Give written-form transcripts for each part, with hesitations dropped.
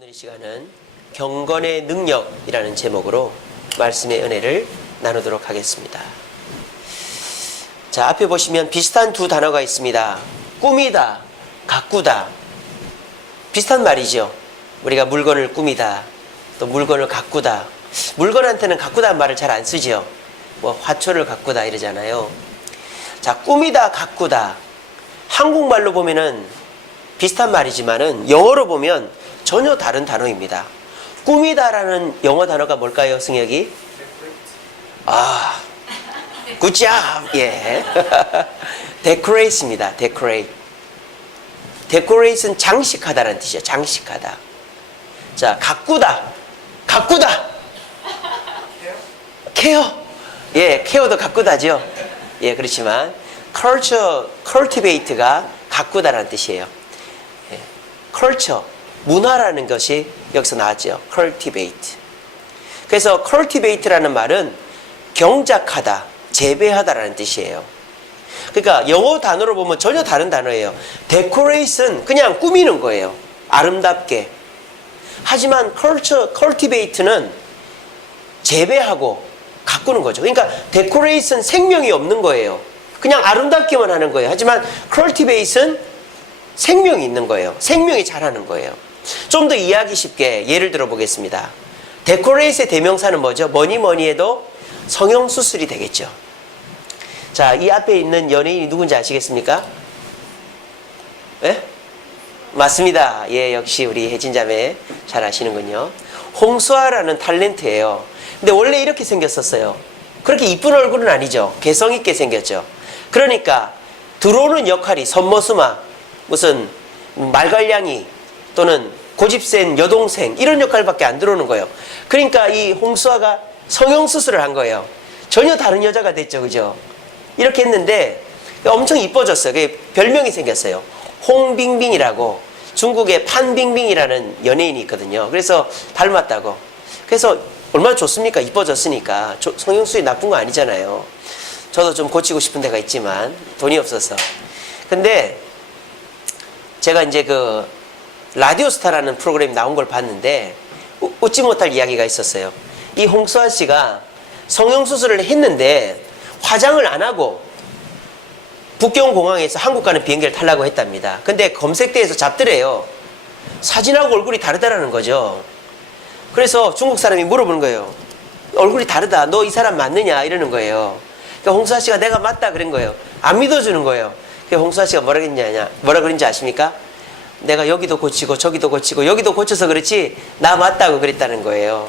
오늘 이 시간은 경건의 능력이라는 제목으로 말씀의 은혜를 나누도록 하겠습니다. 자, 앞에 보시면 비슷한 두 단어가 있습니다. 꾸미다, 가꾸다. 비슷한 말이죠. 우리가 물건을 꾸미다, 또 물건을 가꾸다. 물건한테는 가꾸다는 말을 잘 안 쓰죠. 뭐 화초를 가꾸다 이러잖아요. 자, 꾸미다, 가꾸다. 한국말로 보면은 비슷한 말이지만은 영어로 보면 전혀 다른 단어입니다. 꾸미다라는 영어 단어가 뭘까요, 승혁이? 굿잡. 예. decorate입니다. decorate. decorate는 장식하다라는 뜻이에요. 장식하다. 자, 가꾸다. 가꾸다. 케어. 예, 케어도 가꾸다죠. 예, 그렇지만 cultivate가 가꾸다라는 뜻이에요. 예, culture. 문화라는 것이 여기서 나왔죠. cultivate. 그래서 cultivate라는 말은 경작하다, 재배하다라는 뜻이에요. 그러니까 영어 단어로 보면 전혀 다른 단어예요. decorate는 그냥 꾸미는 거예요. 아름답게. 하지만 cultivate는 재배하고 가꾸는 거죠. 그러니까 decorate는 생명이 없는 거예요. 그냥 아름답게만 하는 거예요. 하지만 cultivate는 생명이 있는 거예요. 생명이 자라는 거예요. 좀 더 이해하기 쉽게 예를 들어 보겠습니다. 데코레이트의 대명사는 뭐죠? 뭐니 해도 성형수술이 되겠죠. 자, 이 앞에 있는 연예인이 누군지 아시겠습니까? 예? 맞습니다. 예, 역시 우리 혜진자매 잘 아시는군요. 홍수아라는 탤런트예요. 근데 원래 이렇게 생겼었어요. 그렇게 이쁜 얼굴은 아니죠. 개성 있게 생겼죠. 그러니까 들어오는 역할이 선머스마, 무슨 말갈량이 또는 고집센 여동생 이런 역할밖에 안 들어오는 거예요. 그러니까 이 홍수아가 성형수술을 한 거예요. 전혀 다른 여자가 됐죠. 그죠? 이렇게 했는데 엄청 이뻐졌어요. 그게 별명이 생겼어요. 홍빙빙이라고. 중국의 판빙빙이라는 연예인이 있거든요. 그래서 닮았다고. 그래서 얼마나 좋습니까? 이뻐졌으니까. 성형수술이 나쁜 거 아니잖아요. 저도 좀 고치고 싶은 데가 있지만 돈이 없어서. 근데 제가 이제 그 라디오스타라는 프로그램이 나온 걸 봤는데 웃지 못할 이야기가 있었어요. 이 홍수아 씨가 성형수술을 했는데 화장을 안 하고 북경공항에서 한국 가는 비행기를 타려고 했답니다. 근데 검색대에서 잡더래요. 사진하고 얼굴이 다르다라는 거죠. 그래서 중국 사람이 물어보는 거예요. 얼굴이 다르다. 너 이 사람 맞느냐? 이러는 거예요. 그러니까 홍수아 씨가 내가 맞다 그런 거예요. 안 믿어주는 거예요. 그래서 홍수아 씨가 뭐라 그랬는지 아십니까? 내가 여기도 고치고 저기도 고치고 여기도 고쳐서 그렇지 나 맞다고 그랬다는 거예요.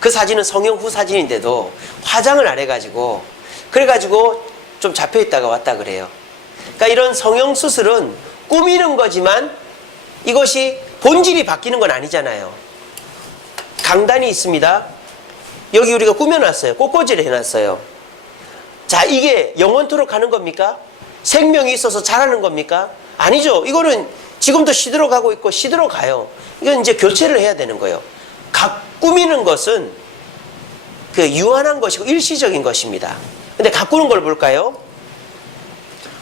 그 사진은 성형 후 사진인데도 화장을 안 해가지고 그래가지고 좀 잡혀있다가 왔다 그래요. 그러니까 이런 성형 수술은 꾸미는 거지만 이것이 본질이 바뀌는 건 아니잖아요. 강단이 있습니다. 여기 우리가 꾸며놨어요. 꽃꽂이를 해놨어요. 자, 이게 영원토록 가는 겁니까? 생명이 있어서 자라는 겁니까? 아니죠. 이거는 지금도 시들어 가고 있고 시들어 가요. 이건 이제 교체를 해야 되는 거예요. 꾸미는 것은 그 유한한 것이고 일시적인 것입니다. 근데 가꾸는 걸 볼까요?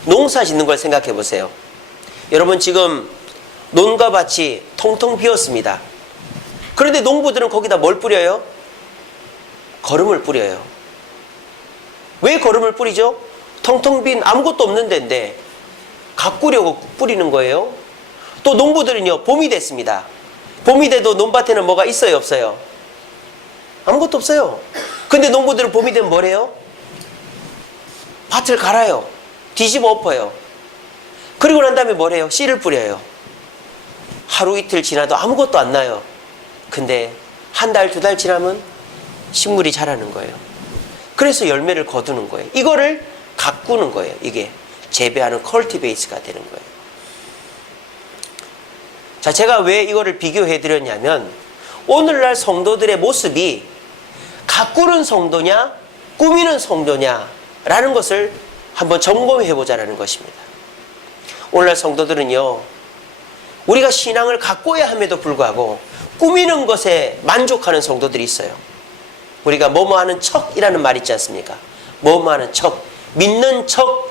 농사 짓는 걸 생각해 보세요. 여러분 지금 논과 밭이 통통 비었습니다. 그런데 농부들은 거기다 뭘 뿌려요? 거름을 뿌려요. 왜 거름을 뿌리죠? 텅텅 빈 아무것도 없는 데인데 가꾸려고 뿌리는 거예요. 또 농부들은요, 봄이 됐습니다. 봄이 돼도 논밭에는 뭐가 있어요, 없어요? 아무것도 없어요. 근데 농부들은 봄이 되면 뭐래요? 밭을 갈아요. 뒤집어 엎어요. 그리고 난 다음에 뭐래요? 씨를 뿌려요. 하루 이틀 지나도 아무것도 안 나요. 근데 한 달, 두 달 지나면 식물이 자라는 거예요. 그래서 열매를 거두는 거예요. 이거를 가꾸는 거예요. 이게 재배하는 컬티베이트가 되는 거예요. 자, 제가 왜 이거를 비교해 드렸냐면 오늘날 성도들의 모습이 가꾸는 성도냐 꾸미는 성도냐라는 것을 한번 점검해 보자라는 것입니다. 오늘날 성도들은요, 우리가 신앙을 가꿔야 함에도 불구하고 꾸미는 것에 만족하는 성도들이 있어요. 우리가 뭐뭐 하는 척이라는 말 있지 않습니까? 뭐뭐 하는 척, 믿는 척,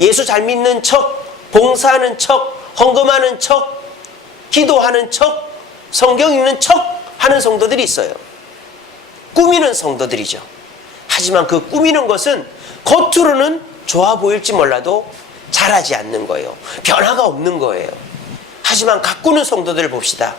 예수 잘 믿는 척, 봉사하는 척, 헌금하는 척, 기도하는 척, 성경 읽는 척 하는 성도들이 있어요. 꾸미는 성도들이죠. 하지만 그 꾸미는 것은 겉으로는 좋아 보일지 몰라도 잘하지 않는 거예요. 변화가 없는 거예요. 하지만 가꾸는 성도들을 봅시다.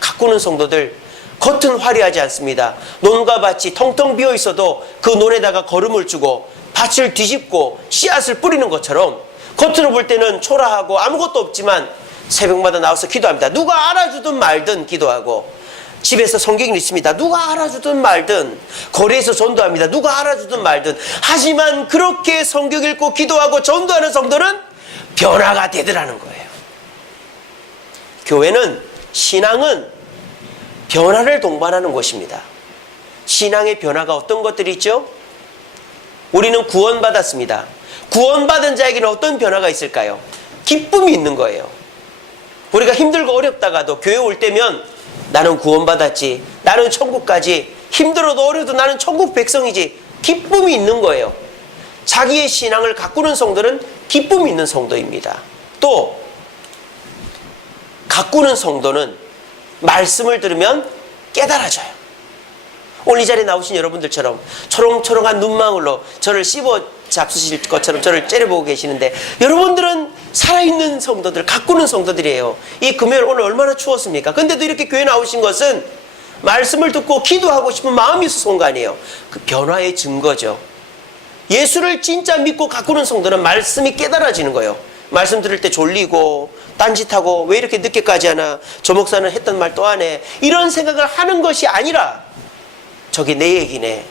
가꾸는 성도들, 겉은 화려하지 않습니다. 논과 밭이 텅텅 비어 있어도 그 논에다가 거름을 주고 밭을 뒤집고 씨앗을 뿌리는 것처럼 겉으로 볼 때는 초라하고 아무것도 없지만 새벽마다 나와서 기도합니다. 누가 알아주든 말든 기도하고, 집에서 성경 읽습니다. 누가 알아주든 말든, 거리에서 전도합니다. 누가 알아주든 말든. 하지만 그렇게 성경 읽고 기도하고 전도하는 성도는 변화가 되더라는 거예요. 교회는, 신앙은 변화를 동반하는 곳입니다. 신앙의 변화가 어떤 것들이 있죠? 우리는 구원받았습니다. 구원받은 자에게는 어떤 변화가 있을까요? 기쁨이 있는 거예요. 우리가 힘들고 어렵다가도 교회 올 때면 나는 구원받았지, 나는 천국까지, 힘들어도 어려도 나는 천국 백성이지, 기쁨이 있는 거예요. 자기의 신앙을 가꾸는 성도는 기쁨이 있는 성도입니다. 또 가꾸는 성도는 말씀을 들으면 깨달아져요. 오늘 이 자리에 나오신 여러분들처럼 초롱초롱한 눈망울로 저를 씹어 잡수실 것처럼 저를 째려보고 계시는데, 여러분들은 살아있는 성도들, 가꾸는 성도들이에요. 이 금요일 오늘 얼마나 추웠습니까? 근데도 이렇게 교회 나오신 것은 말씀을 듣고 기도하고 싶은 마음이 있어서 온 거 아니에요. 그 변화의 증거죠. 예수를 진짜 믿고 가꾸는 성도는 말씀이 깨달아지는 거예요. 말씀 들을 때 졸리고 딴짓하고 왜 이렇게 늦게까지 하나, 저 목사는 했던 말 또 하네, 이런 생각을 하는 것이 아니라 저게 내 얘기네,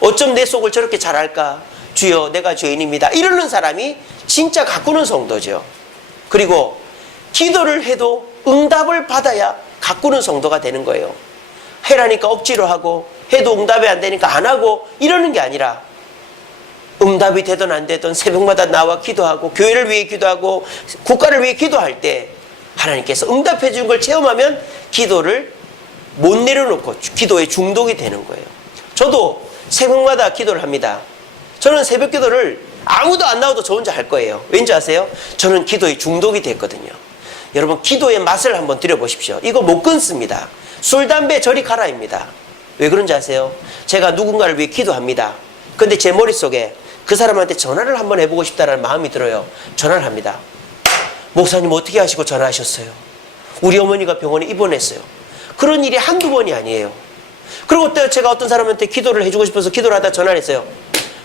어쩜 내 속을 저렇게 잘할까, 주여 내가 죄인입니다, 이러는 사람이 진짜 가꾸는 성도죠. 그리고 기도를 해도 응답을 받아야 가꾸는 성도가 되는 거예요. 해라니까 억지로 하고, 해도 응답이 안 되니까 안 하고 이러는 게 아니라, 응답이 되든 안 되든 새벽마다 나와 기도하고 교회를 위해 기도하고 국가를 위해 기도할 때 하나님께서 응답해 준 걸 체험하면 기도를 못 내려놓고 기도에 중독이 되는 거예요. 저도 새벽마다 기도를 합니다. 저는 새벽 기도를 아무도 안 나와도 저 혼자 할 거예요. 왠지 아세요? 저는 기도에 중독이 됐거든요. 여러분, 기도의 맛을 한번 들여보십시오. 이거 못 끊습니다. 술, 담배 저리 가라입니다. 왜 그런지 아세요? 제가 누군가를 위해 기도합니다. 근데 제 머릿속에 그 사람한테 전화를 한번 해보고 싶다는 마음이 들어요. 전화를 합니다. 목사님 어떻게 하시고 전화하셨어요? 우리 어머니가 병원에 입원했어요. 그런 일이 한두 번이 아니에요. 그리고 또 제가 어떤 사람한테 기도를 해주고 싶어서 기도를 하다 전화를 했어요.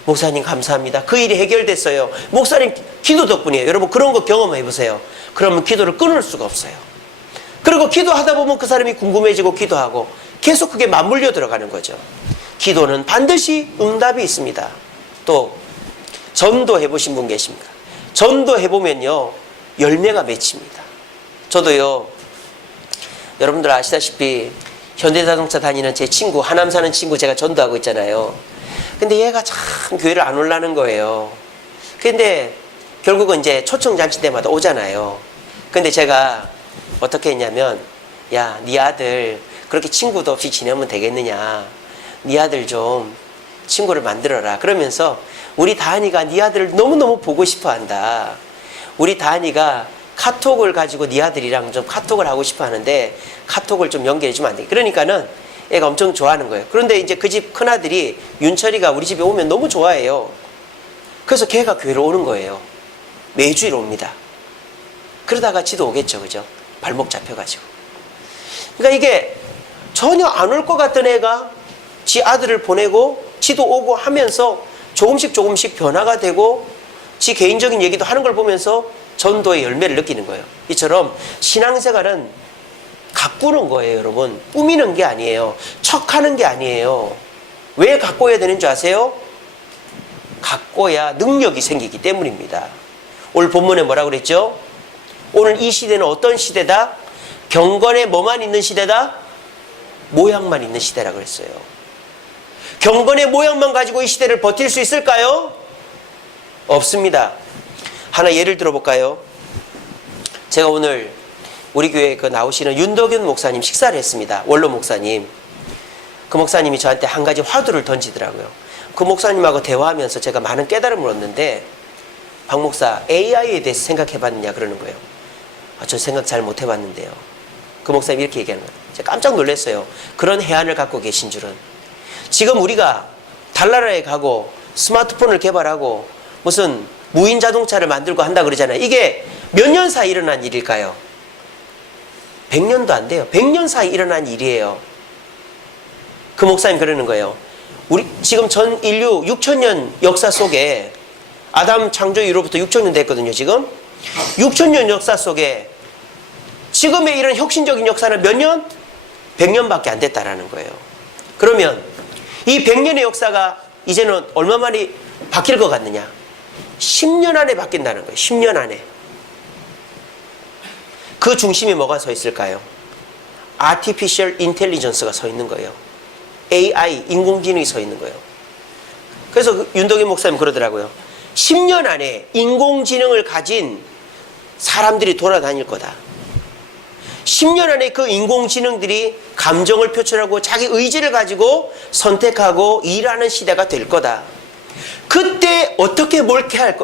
목사님 감사합니다. 그 일이 해결됐어요. 목사님 기도 덕분이에요. 여러분, 그런 거 경험해 보세요. 그러면 기도를 끊을 수가 없어요. 그리고 기도하다 보면 그 사람이 궁금해지고 기도하고 계속 그게 맞물려 들어가는 거죠. 기도는 반드시 응답이 있습니다. 또 전도해 보신 분 계십니까? 전도해 보면요, 열매가 맺힙니다. 저도요, 여러분들 아시다시피 현대자동차 다니는 제 친구, 하남 사는 친구 제가 전도하고 있잖아요. 근데 얘가 참 교회를 안 올라는 거예요. 근데 결국은 이제 초청잔치 때마다 오잖아요. 근데 제가 어떻게 했냐면, 야, 네 아들 그렇게 친구도 없이 지내면 되겠느냐, 네 아들 좀 친구를 만들어라. 그러면서 우리 다은이가 네 아들을 너무너무 보고 싶어 한다. 우리 다은이가 카톡을 가지고 네 아들이랑 좀 카톡을 하고 싶어 하는데 카톡을 좀 연결해 주면 안 돼. 그러니까는 애가 엄청 좋아하는 거예요. 그런데 이제 그 집 큰아들이 윤철이가 우리 집에 오면 너무 좋아해요. 그래서 걔가 교회를 오는 거예요. 매주일 옵니다. 그러다가 지도 오겠죠, 그죠? 발목 잡혀가지고. 그러니까 이게 전혀 안 올 것 같던 애가 지 아들을 보내고 지도 오고 하면서 조금씩 변화가 되고 지 개인적인 얘기도 하는 걸 보면서 전도의 열매를 느끼는 거예요. 이처럼 신앙생활은 가꾸는 거예요, 여러분. 꾸미는 게 아니에요. 척하는 게 아니에요. 왜 가꿔야 되는 줄 아세요? 가꿔야 능력이 생기기 때문입니다. 오늘 본문에 뭐라고 그랬죠? 오늘 이 시대는 어떤 시대다? 경건에 뭐만 있는 시대다? 모양만 있는 시대라고 그랬어요. 경건의 모양만 가지고 이 시대를 버틸 수 있을까요? 없습니다. 하나 예를 들어볼까요? 제가 오늘 우리 교회에 나오시는 윤덕윤 목사님 식사를 했습니다. 원로 목사님. 그 목사님이 저한테 한 가지 화두를 던지더라고요. 그 목사님하고 대화하면서 제가 많은 깨달음을 얻는데, 박 목사, AI에 대해서 생각해봤느냐 그러는 거예요. 저 생각 잘 못해봤는데요. 그 목사님이 이렇게 얘기하는 거예요. 제가 깜짝 놀랐어요. 그런 해안을 갖고 계신 줄은. 지금 우리가 달나라에 가고 스마트폰을 개발하고 무슨 무인 자동차를 만들고 한다 그러잖아요. 이게 몇 년 사이 일어난 일일까요? 100년도 안 돼요. 100년 사이 일어난 일이에요. 그 목사님 그러는 거예요. 우리 지금 전 인류 6천년 역사 속에 아담 창조 이후로부터 6천년 됐거든요. 지금 6천년 역사 속에 지금의 이런 혁신적인 역사는 몇 년? 100년밖에 안 됐다라는 거예요. 그러면 이 100년의 역사가 이제는 얼마 만에 바뀔 것 같느냐? 10년 안에 바뀐다는 거예요. 10년 안에. 그 중심에 뭐가 서 있을까요? Artificial Intelligence가 서 있는 거예요. AI, 인공지능이 서 있는 거예요. 그래서 윤동현 목사님 그러더라고요. 10년 안에 인공지능을 가진 사람들이 돌아다닐 거다. 10년 안에 그 인공지능들이 감정을 표출하고 자기 의지를 가지고 선택하고 일하는 시대가 될 거다. 그때 어떻게 목회할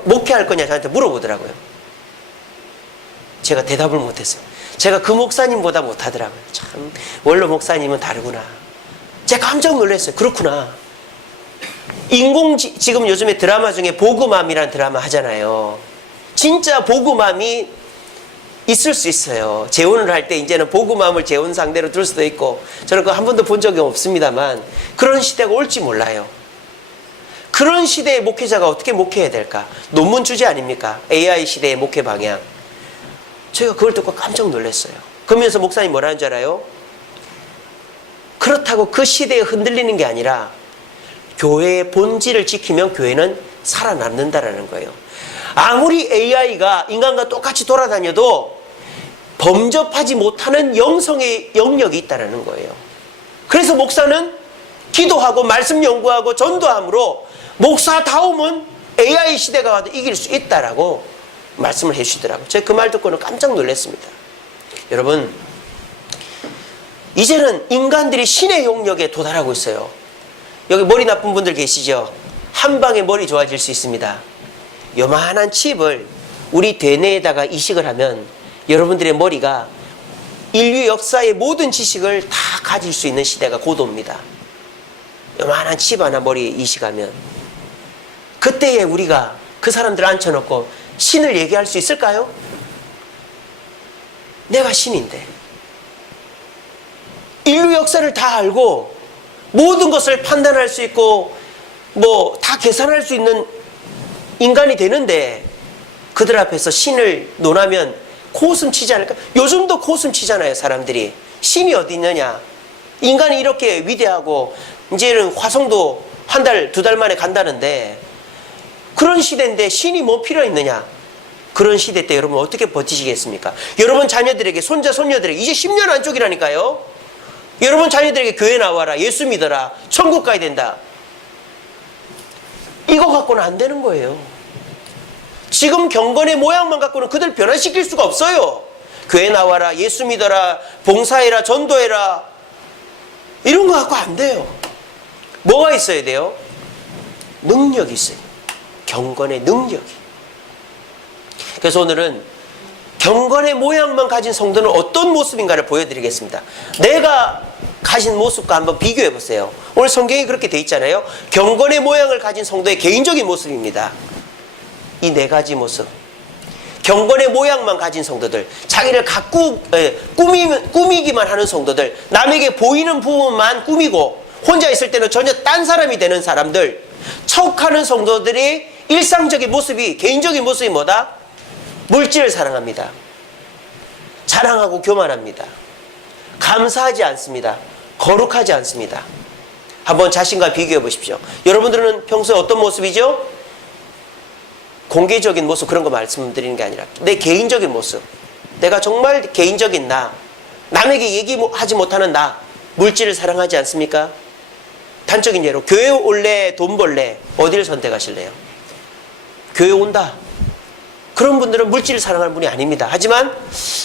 거냐 저한테 물어보더라고요. 제가 대답을 못했어요. 제가 그 목사님보다 못하더라고요. 참 원로 목사님은 다르구나. 제가 깜짝 놀랐어요. 그렇구나. 지금 요즘에 드라마 중에 보그맘이라는 드라마 하잖아요. 진짜 보그맘이 있을 수 있어요. 재혼을 할 때 이제는 보그맘을 재혼 상대로 둘 수도 있고, 저는 그거 한 번도 본 적이 없습니다만 그런 시대가 올지 몰라요. 그런 시대의 목회자가 어떻게 목회해야 될까? 논문 주제 아닙니까? AI 시대의 목회 방향. 제가 그걸 듣고 깜짝 놀랐어요. 그러면서 목사님 뭐라는 줄 알아요? 그렇다고 그 시대에 흔들리는 게 아니라 교회의 본질을 지키면 교회는 살아남는다라는 거예요. 아무리 AI가 인간과 똑같이 돌아다녀도 범접하지 못하는 영성의 영역이 있다는 거예요. 그래서 목사는 기도하고 말씀 연구하고 전도함으로 목사다움은 AI 시대가 와도 이길 수 있다라고 말씀을 해주시더라고요. 제가 그 말 듣고는 깜짝 놀랐습니다. 여러분, 이제는 인간들이 신의 영역에 도달하고 있어요. 여기 머리 나쁜 분들 계시죠? 한 방에 머리 좋아질 수 있습니다. 요만한 칩을 우리 대뇌에다가 이식을 하면 여러분들의 머리가 인류 역사의 모든 지식을 다 가질 수 있는 시대가 곧 옵니다. 요만한 칩 하나 머리에 이식하면. 그때에 우리가 그 사람들 앉혀놓고 신을 얘기할 수 있을까요? 내가 신인데 인류 역사를 다 알고 모든 것을 판단할 수 있고 뭐 다 계산할 수 있는 인간이 되는데 그들 앞에서 신을 논하면 코웃음 치지 않을까? 요즘도 코웃음 치잖아요. 사람들이. 신이 어디 있느냐? 인간이 이렇게 위대하고 이제는 화성도 한 달, 두 달 만에 간다는데 그런 시대인데 신이 뭐 필요 있느냐? 그런 시대 때 여러분 어떻게 버티시겠습니까? 여러분 자녀들에게, 손자, 손녀들에게 이제 10년 안쪽이라니까요. 여러분 자녀들에게 교회 나와라, 예수 믿어라, 천국 가야 된다. 이거 갖고는 안 되는 거예요. 지금 경건의 모양만 갖고는 그들 변화시킬 수가 없어요. 교회 나와라, 예수 믿어라, 봉사해라, 전도해라, 이런 거 갖고 안 돼요. 뭐가 있어야 돼요? 능력이 있어요. 경건의 능력이. 그래서 오늘은 경건의 모양만 가진 성도는 어떤 모습인가를 보여드리겠습니다. 내가 가진 모습과 한번 비교해 보세요. 오늘 성경이 그렇게 돼 있잖아요. 경건의 모양을 가진 성도의 개인적인 모습입니다. 이 네 가지 모습. 경건의 모양만 가진 성도들, 자기를 꾸미기만 하는 성도들, 남에게 보이는 부분만 꾸미고 혼자 있을 때는 전혀 딴 사람이 되는 사람들, 척하는 성도들의 일상적인 모습이, 개인적인 모습이 뭐다? 물질을 사랑합니다. 자랑하고 교만합니다. 감사하지 않습니다. 거룩하지 않습니다. 한번 자신과 비교해 보십시오. 여러분들은 평소에 어떤 모습이죠? 공개적인 모습, 그런 거 말씀드리는 게 아니라 내 개인적인 모습, 내가 정말 개인적인 나, 남에게 얘기하지 못하는 나, 물질을 사랑하지 않습니까? 단적인 예로 교회 올래 돈 벌래, 어디를 선택하실래요? 교회 온다, 그런 분들은 물질을 사랑하는 분이 아닙니다. 하지만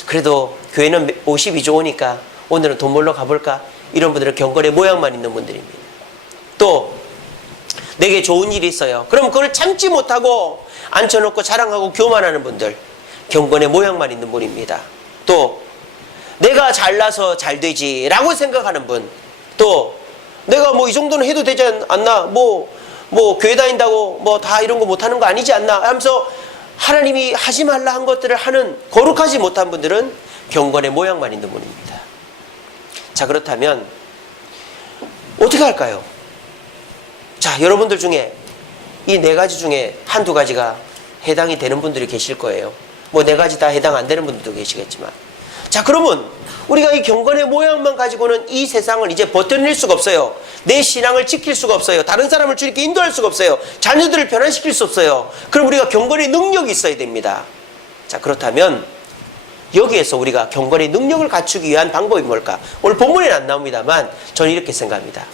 그래도 교회는 옷이 좋으니까 오늘은 돈 벌러 가볼까, 이런 분들은 경건의 모양만 있는 분들입니다. 또 내게 좋은 일이 있어요. 그럼 그걸 참지 못하고 앉혀놓고 자랑하고 교만하는 분들, 경건의 모양만 있는 분입니다. 또 내가 잘나서 잘 되지라고 생각하는 분, 또 내가 뭐 이 정도는 해도 되지 않나, 뭐 교회 다닌다고 뭐 다 이런 거 못하는 거 아니지 않나 하면서 하나님이 하지 말라 한 것들을 하는 거룩하지 못한 분들은 경건의 모양만 있는 분입니다. 자, 그렇다면 어떻게 할까요? 자, 여러분들 중에 이 네 가지 중에 한두 가지가 해당이 되는 분들이 계실 거예요. 뭐 네 가지 다 해당 안 되는 분들도 계시겠지만, 자, 그러면 우리가 이 경건의 모양만 가지고는 이 세상을 이제 버텨낼 수가 없어요. 내 신앙을 지킬 수가 없어요. 다른 사람을 주님께 인도할 수가 없어요. 자녀들을 변화시킬 수 없어요. 그럼 우리가 경건의 능력이 있어야 됩니다. 자, 그렇다면 여기에서 우리가 경건의 능력을 갖추기 위한 방법이 뭘까? 오늘 본문에는 안 나옵니다만 저는 이렇게 생각합니다.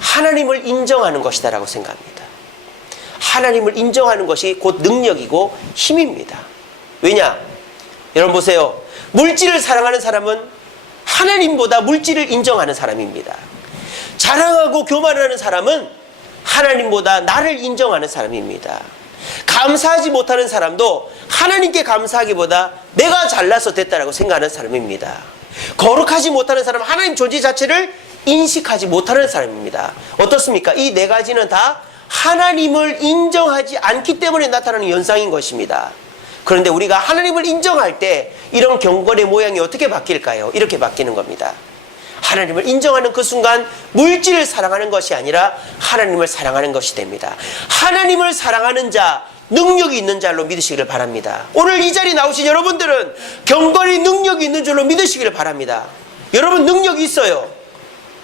하나님을 인정하는 것이다 라고 생각합니다. 하나님을 인정하는 것이 곧 능력이고 힘입니다. 왜냐? 여러분 보세요. 물질을 사랑하는 사람은 하나님보다 물질을 인정하는 사람입니다. 자랑하고 교만하는 사람은 하나님보다 나를 인정하는 사람입니다. 감사하지 못하는 사람도 하나님께 감사하기보다 내가 잘나서 됐다라고 생각하는 사람입니다. 거룩하지 못하는 사람은 하나님 존재 자체를 인식하지 못하는 사람입니다. 어떻습니까? 이 네 가지는 다 하나님을 인정하지 않기 때문에 나타나는 현상인 것입니다. 그런데 우리가 하나님을 인정할 때 이런 경건의 모양이 어떻게 바뀔까요? 이렇게 바뀌는 겁니다. 하나님을 인정하는 그 순간 물질을 사랑하는 것이 아니라 하나님을 사랑하는 것이 됩니다. 하나님을 사랑하는 자, 능력이 있는 자로 믿으시기를 바랍니다. 오늘 이 자리에 나오신 여러분들은 경건의 능력이 있는 줄로 믿으시기를 바랍니다. 여러분 능력이 있어요.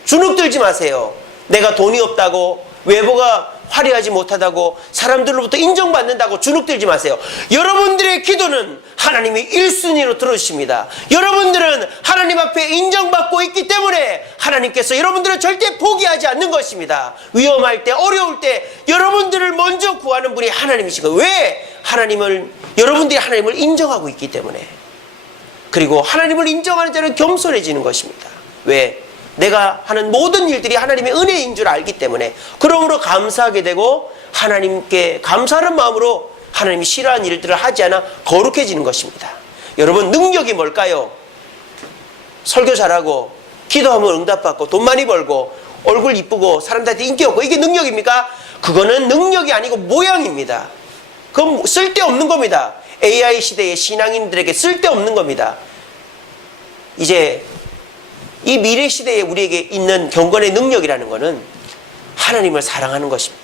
주눅들지 마세요. 내가 돈이 없다고, 외모가 화려하지 못하다고, 사람들로부터 인정받는다고 주눅들지 마세요. 여러분들의 기도는 하나님이 1순위로 들어주십니다. 여러분들은 하나님 앞에 인정받고 있기 때문에 하나님께서 여러분들을 절대 포기하지 않는 것입니다. 위험할 때, 어려울 때 여러분들을 먼저 구하는 분이 하나님이시고, 왜? 여러분들이 하나님을 인정하고 있기 때문에. 그리고 하나님을 인정하는 자는 겸손해지는 것입니다. 왜? 내가 하는 모든 일들이 하나님의 은혜인 줄 알기 때문에. 그러므로 감사하게 되고 하나님께 감사하는 마음으로 하나님이 싫어하는 일들을 하지 않아 거룩해지는 것입니다. 여러분 능력이 뭘까요? 설교 잘하고 기도하면 응답받고 돈 많이 벌고 얼굴 이쁘고 사람들한테 인기 없고 이게 능력입니까? 그거는 능력이 아니고 모양입니다. 그건 쓸데없는 겁니다. AI 시대의 신앙인들에게 쓸데없는 겁니다. 이제 이 미래 시대에 우리에게 있는 경건의 능력이라는 것은 하나님을 사랑하는 것입니다.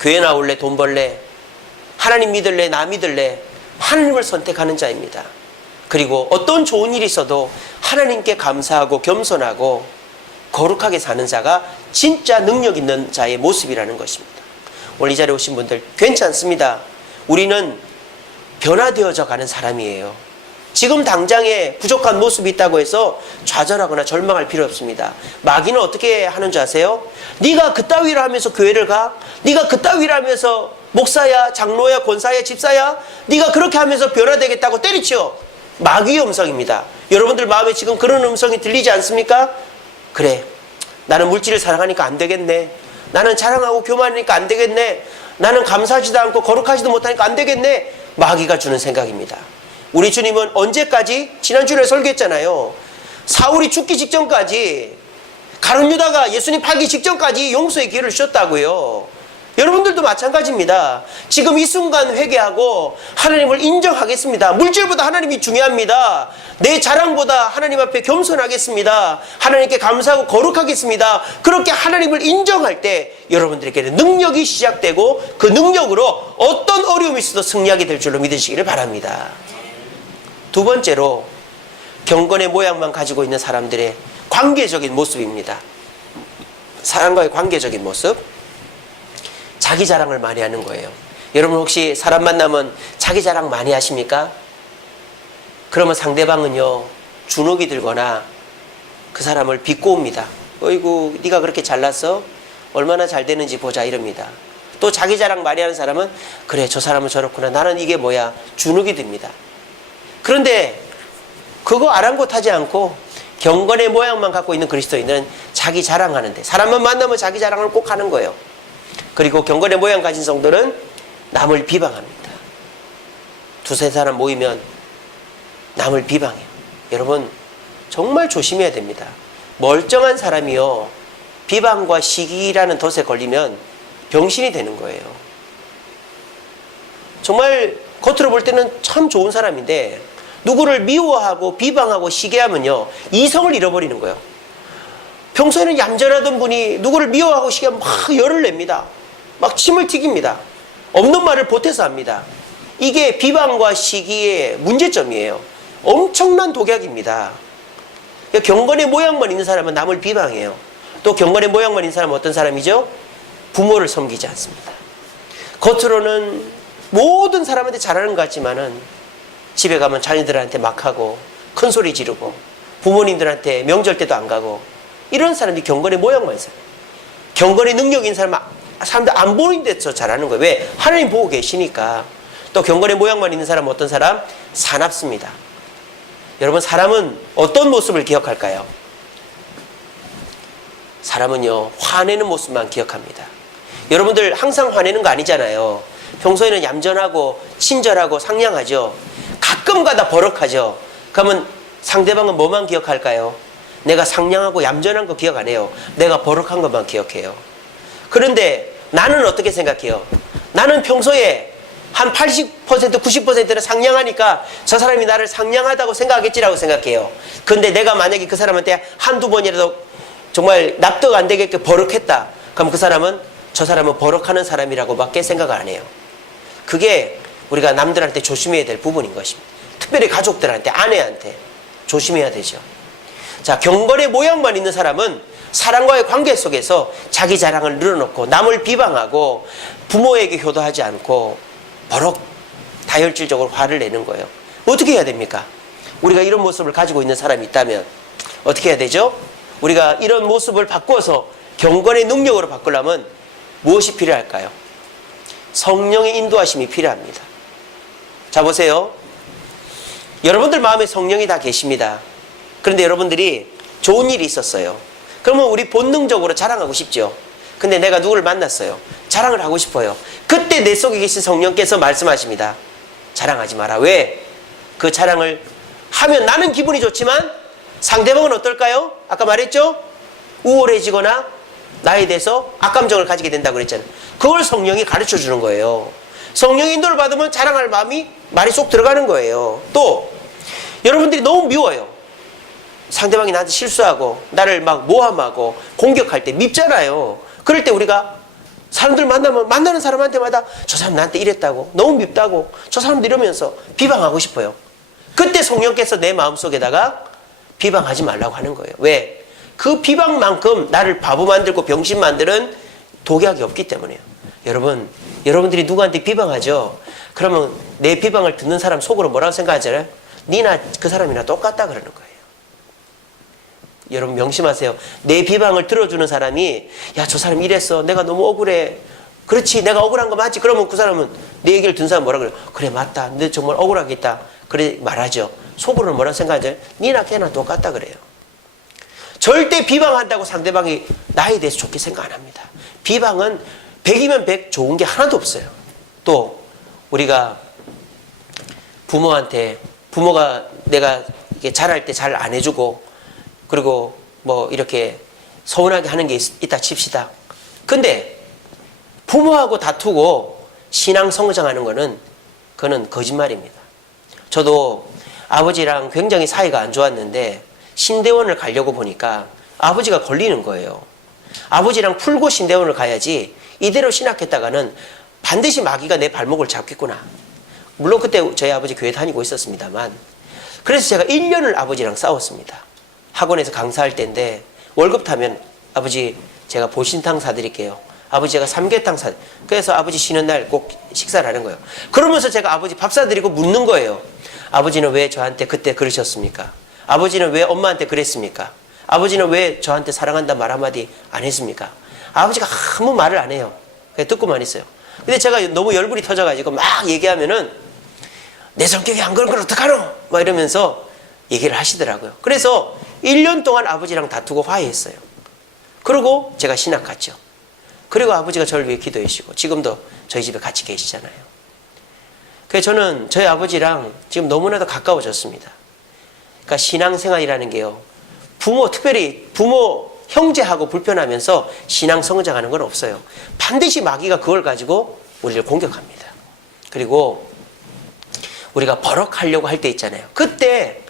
교회 나올래, 돈 벌래, 하나님 믿을래, 나 믿을래, 하나님을 선택하는 자입니다. 그리고 어떤 좋은 일이 있어도 하나님께 감사하고 겸손하고 거룩하게 사는 자가 진짜 능력 있는 자의 모습이라는 것입니다. 오늘 이 자리에 오신 분들 괜찮습니다. 우리는 변화되어져 가는 사람이에요. 지금 당장에 부족한 모습이 있다고 해서 좌절하거나 절망할 필요 없습니다. 마귀는 어떻게 하는 줄 아세요? 네가 그따위로 하면서 교회를 가? 네가 그따위로 하면서 목사야, 장로야, 권사야, 집사야? 네가 그렇게 하면서 변화되겠다고 때리치워. 마귀의 음성입니다. 여러분들 마음에 지금 그런 음성이 들리지 않습니까? 그래, 나는 물질을 사랑하니까 안 되겠네. 나는 자랑하고 교만하니까 안 되겠네. 나는 감사하지도 않고 거룩하지도 못하니까 안 되겠네. 마귀가 주는 생각입니다. 우리 주님은 언제까지? 지난주에 설교했잖아요. 사울이 죽기 직전까지, 가룟 유다가 예수님 팔기 직전까지 용서의 기회를 주셨다고요. 여러분들도 마찬가지입니다. 지금 이 순간 회개하고 하나님을 인정하겠습니다. 물질보다 하나님이 중요합니다. 내 자랑보다 하나님 앞에 겸손하겠습니다. 하나님께 감사하고 거룩하겠습니다. 그렇게 하나님을 인정할 때 여러분들에게는 능력이 시작되고 그 능력으로 어떤 어려움이 있어도 승리하게 될 줄로 믿으시기를 바랍니다. 두 번째로 경건의 모양만 가지고 있는 사람들의 관계적인 모습입니다. 사람과의 관계적인 모습. 자기 자랑을 많이 하는 거예요. 여러분 혹시 사람 만나면 자기 자랑 많이 하십니까? 그러면 상대방은요 주눅이 들거나 그 사람을 비꼬옵니다. 어이구 네가 그렇게 잘났어? 얼마나 잘 되는지 보자 이럽니다. 또 자기 자랑 많이 하는 사람은 그래 저 사람은 저렇구나 나는 이게 뭐야 주눅이 듭니다. 그런데 그거 아랑곳하지 않고 경건의 모양만 갖고 있는 그리스도인은 자기 자랑하는데, 사람만 만나면 자기 자랑을 꼭 하는 거예요. 그리고 경건의 모양 가진 성도는 남을 비방합니다. 두세 사람 모이면 남을 비방해요. 여러분 정말 조심해야 됩니다. 멀쩡한 사람이요, 비방과 시기라는 덫에 걸리면 병신이 되는 거예요. 정말 겉으로 볼 때는 참 좋은 사람인데 누구를 미워하고 비방하고 시기하면요, 이성을 잃어버리는 거예요. 평소에는 얌전하던 분이 누구를 미워하고 시기하면 막 열을 냅니다. 막 침을 튀깁니다. 없는 말을 보태서 합니다. 이게 비방과 시기의 문제점이에요. 엄청난 독약입니다. 경건의 모양만 있는 사람은 남을 비방해요. 또 경건의 모양만 있는 사람은 어떤 사람이죠? 부모를 섬기지 않습니다. 겉으로는 모든 사람한테 잘하는 것 같지만은 집에 가면 자녀들한테 막 하고 큰 소리 지르고 부모님들한테 명절 때도 안 가고, 이런 사람들이 경건의 모양만 있어요. 경건의 능력 있는 사람들 안 보이는 데서 잘하는 거예요. 왜? 하나님 보고 계시니까. 또 경건의 모양만 있는 사람은 어떤 사람? 사납습니다. 여러분, 사람은 어떤 모습을 기억할까요? 사람은요, 화내는 모습만 기억합니다. 여러분들 항상 화내는 거 아니잖아요. 평소에는 얌전하고 친절하고 상냥하죠. 가끔가다 버럭하죠. 그러면 상대방은 뭐만 기억할까요? 내가 상냥하고 얌전한 거 기억 안 해요. 내가 버럭한 것만 기억해요. 그런데 나는 어떻게 생각해요? 나는 평소에 한 80%, 90%는 상냥하니까 저 사람이 나를 상냥하다고 생각하겠지라고 생각해요. 근데 내가 만약에 그 사람한테 한두 번이라도 정말 납득 안 되게 버럭했다, 그럼 그 사람은 저 사람은 버럭하는 사람이라고밖에 생각을 안 해요. 그게 우리가 남들한테 조심해야 될 부분인 것입니다. 특별히 가족들한테, 아내한테 조심해야 되죠. 자, 경건의 모양만 있는 사람은 사람과의 관계 속에서 자기 자랑을 늘어놓고 남을 비방하고 부모에게 효도하지 않고 버럭 다혈질적으로 화를 내는 거예요. 어떻게 해야 됩니까? 우리가 이런 모습을 가지고 있는 사람이 있다면 어떻게 해야 되죠? 우리가 이런 모습을 바꿔서 경건의 능력으로 바꾸려면 무엇이 필요할까요? 성령의 인도하심이 필요합니다. 자, 보세요. 여러분들 마음에 성령이 다 계십니다. 그런데 여러분들이 좋은 일이 있었어요. 그러면 우리 본능적으로 자랑하고 싶죠. 근데 내가 누구를 만났어요. 자랑을 하고 싶어요. 그때 내 속에 계신 성령께서 말씀하십니다. 자랑하지 마라. 왜? 그 자랑을 하면 나는 기분이 좋지만 상대방은 어떨까요? 아까 말했죠? 우월해지거나 나에 대해서 악감정을 가지게 된다고 그랬잖아요. 그걸 성령이 가르쳐 주는 거예요. 성령의 인도를 받으면 자랑할 마음이 말이 쏙 들어가는 거예요. 또 여러분들이 너무 미워요. 상대방이 나한테 실수하고 나를 막 모함하고 공격할 때 밉잖아요. 그럴 때 우리가 사람들 만나면 만나는 사람한테마다 저 사람 나한테 이랬다고, 너무 밉다고, 저 사람들 이러면서 비방하고 싶어요. 그때 성령께서 내 마음속에다가 비방하지 말라고 하는 거예요. 왜? 그 비방만큼 나를 바보 만들고 병신 만드는 독약이 없기 때문에요. 여러분, 여러분들이 누구한테 비방하죠? 그러면 내 비방을 듣는 사람 속으로 뭐라고 생각하잖아요? 니나 그 사람이나 똑같다 그러는 거예요. 여러분 명심하세요. 내 비방을 들어주는 사람이 야, 저 사람 이랬어. 내가 너무 억울해. 그렇지, 내가 억울한 거 맞지? 그러면 그 사람은 내 얘기를 듣는 사람 뭐라 그래요? 그래, 맞다. 너 정말 억울하겠다. 그래 말하죠. 속으로는 뭐라고 생각하죠? 니나 걔나 똑같다 그래요. 절대 비방한다고 상대방이 나에 대해서 좋게 생각 안 합니다. 비방은 100이면 100 좋은 게 하나도 없어요. 또 우리가 부모가 내가 이렇게 잘할 때 잘 안 해주고 그리고 뭐 이렇게 서운하게 하는 게 있다 칩시다. 근데 부모하고 다투고 신앙 성장하는 거는 그거는 거짓말입니다. 저도 아버지랑 굉장히 사이가 안 좋았는데 신대원을 가려고 보니까 아버지가 걸리는 거예요. 아버지랑 풀고 신대원을 가야지 이대로 신학했다가는 반드시 마귀가 내 발목을 잡겠구나. 물론 그때 저희 아버지 교회 다니고 있었습니다만, 그래서 제가 1년을 아버지랑 싸웠습니다. 학원에서 강사할 때인데 월급 타면 아버지 제가 보신탕 사드릴게요. 아버지 제가 삼계탕 그래서 아버지 쉬는 날 꼭 식사를 하는 거예요. 그러면서 제가 아버지 밥 사드리고 묻는 거예요. 아버지는 왜 저한테 그때 그러셨습니까? 아버지는 왜 엄마한테 그랬습니까? 아버지는 왜 저한테 사랑한다 말 한마디 안 했습니까? 아버지가 아무 말을 안 해요. 그냥 듣고만 있어요. 근데 제가 너무 열불이 터져가지고 막 얘기하면은 내 성격이 안 그런 걸 어떡하노? 막 이러면서 얘기를 하시더라고요. 그래서 1년 동안 아버지랑 다투고 화해했어요. 그리고 제가 신학 갔죠. 그리고 아버지가 저를 위해 기도해 주시고 지금도 저희 집에 같이 계시잖아요. 그래서 저는 저희 아버지랑 지금 너무나도 가까워졌습니다. 그러니까 신앙생활이라는 게요. 특별히 부모, 형제하고 불편하면서 신앙 성장하는 건 없어요. 반드시 마귀가 그걸 가지고 우리를 공격합니다. 그리고 우리가 버럭하려고 할 때 있잖아요. 그때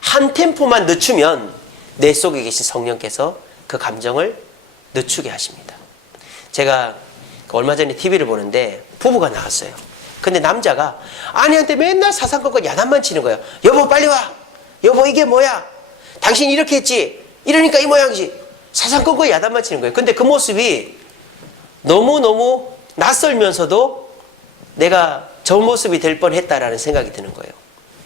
한 템포만 늦추면 내 속에 계신 성령께서 그 감정을 늦추게 하십니다. 제가 얼마 전에 TV를 보는데 부부가 나왔어요. 근데 남자가 아내한테 맨날 사상건건 야단만 치는 거예요. 여보 빨리 와. 여보 이게 뭐야. 당신 이렇게 했지. 이러니까 이 모양이지. 사상건건 야단만 치는 거예요. 근데 그 모습이 너무너무 낯설면서도 내가 저 모습이 될 뻔했다라는 생각이 드는 거예요.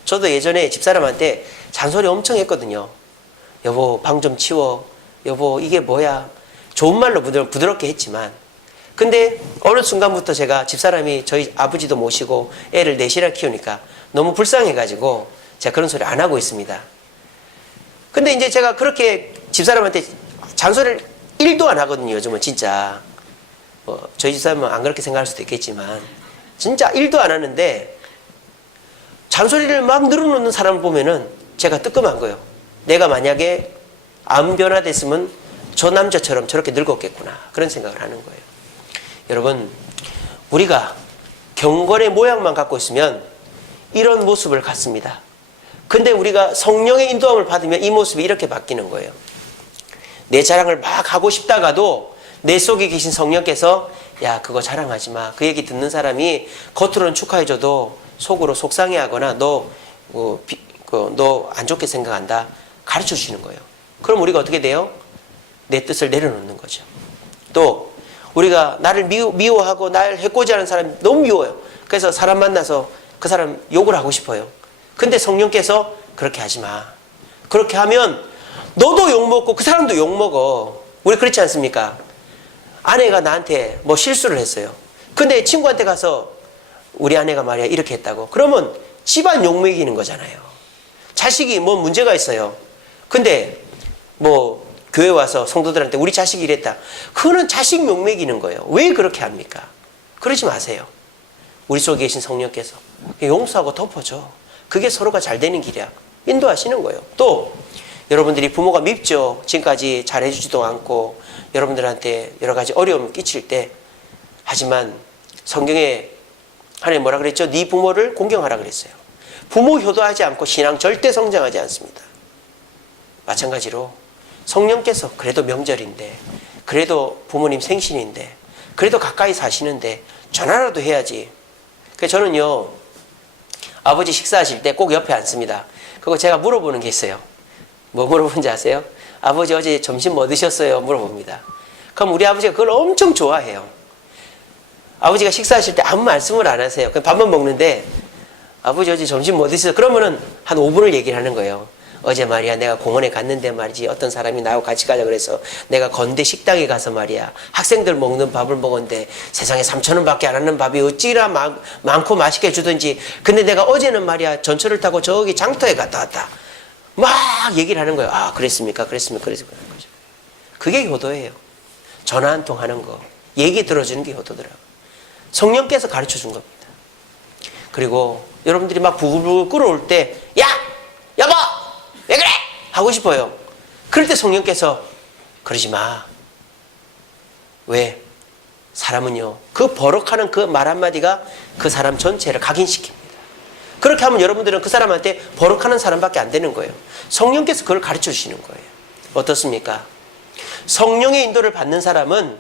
저도 예전에 집사람한테 잔소리 엄청 했거든요. 여보 방 좀 치워. 여보 이게 뭐야. 좋은 말로 부드럽게 했지만 근데 어느 순간부터 제가 집사람이 저희 아버지도 모시고 애를 넷이나 키우니까 너무 불쌍해가지고 제가 그런 소리 안 하고 있습니다. 근데 이제 제가 그렇게 집사람한테 잔소리를 1도 안 하거든요. 요즘은 진짜 저희 집사람은 안 그렇게 생각할 수도 있겠지만 진짜 1도 안 하는데 잔소리를 막 늘어놓는 사람을 보면은 제가 뜨끔한 거예요. 내가 만약에 안 변화됐으면 저 남자처럼 저렇게 늙었겠구나 그런 생각을 하는 거예요. 여러분 우리가 경건의 모양만 갖고 있으면 이런 모습을 갖습니다. 근데 우리가 성령의 인도함을 받으면 이 모습이 이렇게 바뀌는 거예요. 내 자랑을 막 하고 싶다가도 내 속에 계신 성령께서 야 그거 자랑하지 마. 그 얘기 듣는 사람이 겉으로는 축하해줘도 속으로 속상해하거나 너 안 좋게 생각한다 가르쳐 주시는 거예요. 그럼 우리가 어떻게 돼요? 내 뜻을 내려놓는 거죠. 또 우리가 나를 미워하고 나를 해코지하는 사람이 너무 미워요. 그래서 사람 만나서 그 사람 욕을 하고 싶어요. 근데 성령께서 그렇게 하지 마. 그렇게 하면 너도 욕먹고 그 사람도 욕먹어. 우리 그렇지 않습니까? 아내가 나한테 뭐 실수를 했어요. 근데 친구한테 가서 우리 아내가 말이야 이렇게 했다고. 그러면 집안 욕먹이는 거잖아요. 자식이 뭐 문제가 있어요. 근데 뭐 교회 와서 성도들한테 우리 자식이 이랬다. 그거는 자식 욕먹이는 거예요. 왜 그렇게 합니까? 그러지 마세요. 우리 속에 계신 성령께서 용서하고 덮어줘. 그게 서로가 잘 되는 길이야. 인도하시는 거예요. 또 여러분들이 부모가 밉죠. 지금까지 잘해주지도 않고 여러분들한테 여러 가지 어려움을 끼칠 때 하지만 성경에 하나님 뭐라 그랬죠? 네 부모를 공경하라 그랬어요. 부모 효도하지 않고 신앙 절대 성장하지 않습니다. 마찬가지로 성령께서 그래도 명절인데 그래도 부모님 생신인데 그래도 가까이 사시는데 전화라도 해야지. 그래서 저는요 아버지 식사하실 때 꼭 옆에 앉습니다. 그리고 제가 물어보는 게 있어요. 뭐 물어보는지 아세요? 아버지 어제 점심 뭐 드셨어요? 물어봅니다. 그럼 우리 아버지가 그걸 엄청 좋아해요. 아버지가 식사하실 때 아무 말씀을 안 하세요. 그냥 밥만 먹는데 아버지 어제 점심 뭐 드셨어요? 그러면은 한 5분을 얘기를 하는 거예요. 어제 말이야 내가 공원에 갔는데 말이지 어떤 사람이 나하고 같이 가자 그래서 내가 건대 식당에 가서 말이야 학생들 먹는 밥을 먹었는데 세상에 3,000원밖에 안 하는 밥이 어찌나 많고 맛있게 주든지 근데 내가 어제는 말이야 전철을 타고 저기 장터에 갔다 왔다 막 얘기를 하는 거예요. 아 그랬습니까? 그랬습니까? 그래서 그런 거죠. 그게 효도예요. 전화 한 통 하는 거 얘기 들어주는 게 효도더라고요. 성령께서 가르쳐 준 겁니다. 그리고 여러분들이 막 부글부글 끓어올 때 야! 여보! 왜 그래? 하고 싶어요. 그럴 때 성령께서 그러지 마. 왜? 사람은요 그 버럭하는 그 말 한마디가 그 사람 전체를 각인시킵니다. 그렇게 하면 여러분들은 그 사람한테 버럭하는 사람밖에 안 되는 거예요. 성령께서 그걸 가르쳐 주시는 거예요. 어떻습니까? 성령의 인도를 받는 사람은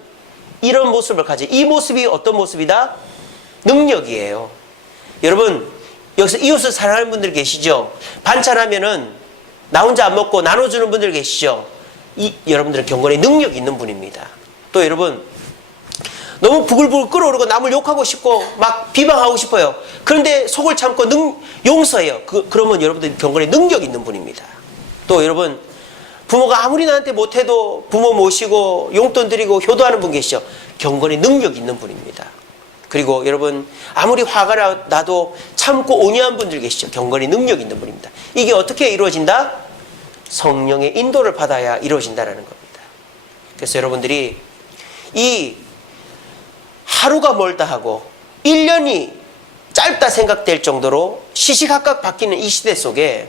이런 모습을 가지. 이 모습이 어떤 모습이다? 능력이에요. 여러분 여기서 이웃을 사랑하는 분들 계시죠? 반찬하면은 나 혼자 안 먹고 나눠주는 분들 계시죠? 여러분들은 경건의 능력이 있는 분입니다. 또 여러분 너무 부글부글 끓어오르고 남을 욕하고 싶고 막 비방하고 싶어요. 그런데 속을 참고 용서해요. 그러면 여러분들이 경건의 능력이 있는 분입니다. 또 여러분 부모가 아무리 나한테 못해도 부모 모시고 용돈 드리고 효도하는 분 계시죠? 경건의 능력이 있는 분입니다. 그리고 여러분 아무리 화가 나도 참고 온유한 분들 계시죠? 경건의 능력이 있는 분입니다. 이게 어떻게 이루어진다? 성령의 인도를 받아야 이루어진다는 겁니다. 그래서 여러분들이 이 하루가 멀다 하고 1년이 짧다 생각될 정도로 시시각각 바뀌는 이 시대 속에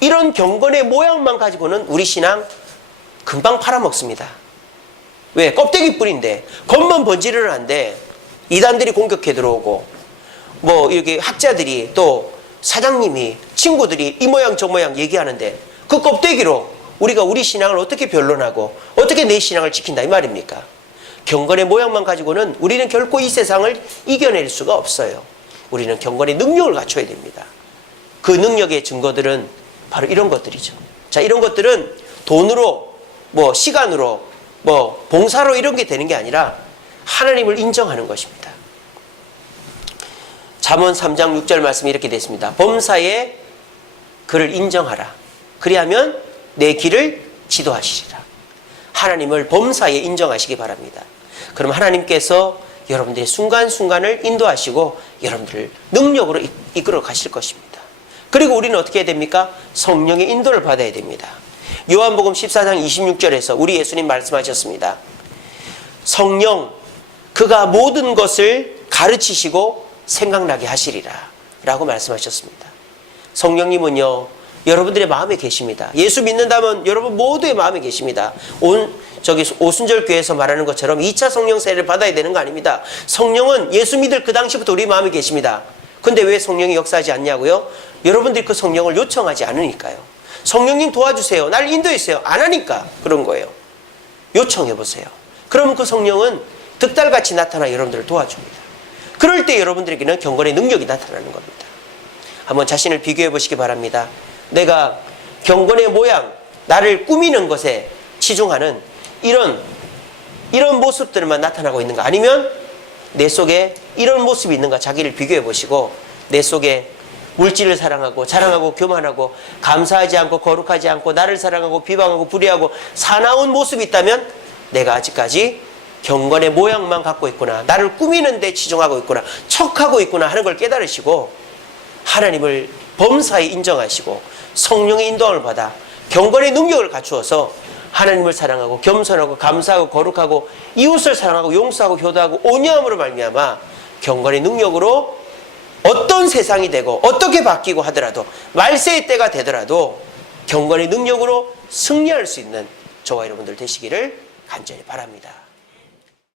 이런 경건의 모양만 가지고는 우리 신앙 금방 팔아먹습니다. 왜? 껍데기 뿌린데 겉만 번지르르 한데 이단들이 공격해 들어오고 뭐 이렇게 학자들이 또 사장님이 친구들이 이 모양 저 모양 얘기하는데 그 껍데기로 우리가 우리 신앙을 어떻게 변론하고 어떻게 내 신앙을 지킨다 이 말입니까? 경건의 모양만 가지고는 우리는 결코 이 세상을 이겨낼 수가 없어요. 우리는 경건의 능력을 갖춰야 됩니다. 그 능력의 증거들은 바로 이런 것들이죠. 자, 이런 것들은 돈으로 뭐 시간으로 뭐 봉사로 이런 게 되는 게 아니라 하나님을 인정하는 것입니다. 잠언 3장 6절 말씀이 이렇게 되어 있습니다. 범사에 그를 인정하라. 그리하면 내 길을 지도하시리라. 하나님을 범사에 인정하시기 바랍니다. 그럼 하나님께서 여러분들의 순간순간을 인도하시고 여러분들을 능력으로 이끌어 가실 것입니다. 그리고 우리는 어떻게 해야 됩니까? 성령의 인도를 받아야 됩니다. 요한복음 14장 26절에서 우리 예수님 말씀하셨습니다. 성령, 그가 모든 것을 가르치시고 생각나게 하시리라 라고 말씀하셨습니다. 성령님은요, 여러분들의 마음에 계십니다. 예수 믿는다면 여러분 모두의 마음에 계십니다. 오순절 교회에서 말하는 것처럼 2차 성령 세례를 받아야 되는 거 아닙니다. 성령은 예수 믿을 그 당시부터 우리 마음에 계십니다. 근데 왜 성령이 역사하지 않냐고요? 여러분들이 그 성령을 요청하지 않으니까요. 성령님 도와주세요. 날 인도해주세요. 안 하니까 그런 거예요. 요청해보세요. 그러면 그 성령은 득달같이 나타나 여러분들을 도와줍니다. 그럴 때 여러분들에게는 경건의 능력이 나타나는 겁니다. 한번 자신을 비교해 보시기 바랍니다. 내가 경건의 모양, 나를 꾸미는 것에 치중하는 이런 모습들만 나타나고 있는가, 아니면 내 속에 이런 모습이 있는가 자기를 비교해 보시고 내 속에 물질을 사랑하고 자랑하고 교만하고 감사하지 않고 거룩하지 않고 나를 사랑하고 비방하고 불의하고 사나운 모습이 있다면 내가 아직까지 경건의 모양만 갖고 있구나, 나를 꾸미는 데 치중하고 있구나, 척하고 있구나 하는 걸 깨달으시고 하나님을 범사에 인정하시고 성령의 인도함을 받아 경건의 능력을 갖추어서 하나님을 사랑하고 겸손하고 감사하고 거룩하고 이웃을 사랑하고 용서하고 효도하고 온유함으로 말미암아 경건의 능력으로 어떤 세상이 되고 어떻게 바뀌고 하더라도 말세의 때가 되더라도 경건의 능력으로 승리할 수 있는 저와 여러분들 되시기를 간절히 바랍니다.